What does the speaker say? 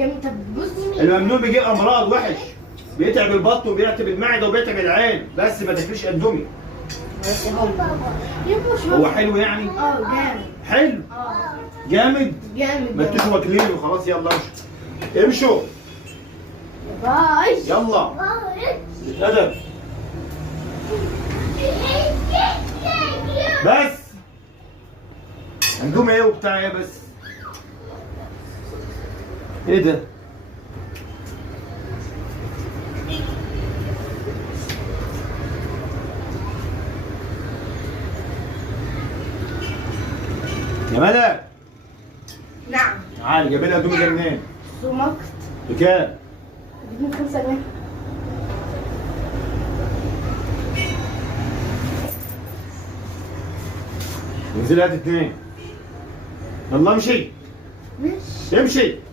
جامد. طب بص، الممنوع بيجيب امراض وحش، بيتعب البطن وبيتعب المعده وبيتعب العين، بس ما تاكليش اندومي. بس هو هو حلو يعني؟ جامد. حلو جامد. ما انتوش واكلينه وخلاص. يلا امشوا امشوا. باي. يلا اتأدب بس. اندومي ايه وبتاع ايه بس؟ ايه ده؟ يا ملا نعم. تعالي، جايب لنا اندومي ده منين؟ سومكت. بكام؟ جبنا 5 جنيه. انزلي هات 2. يلا امشي ماشي. امشي.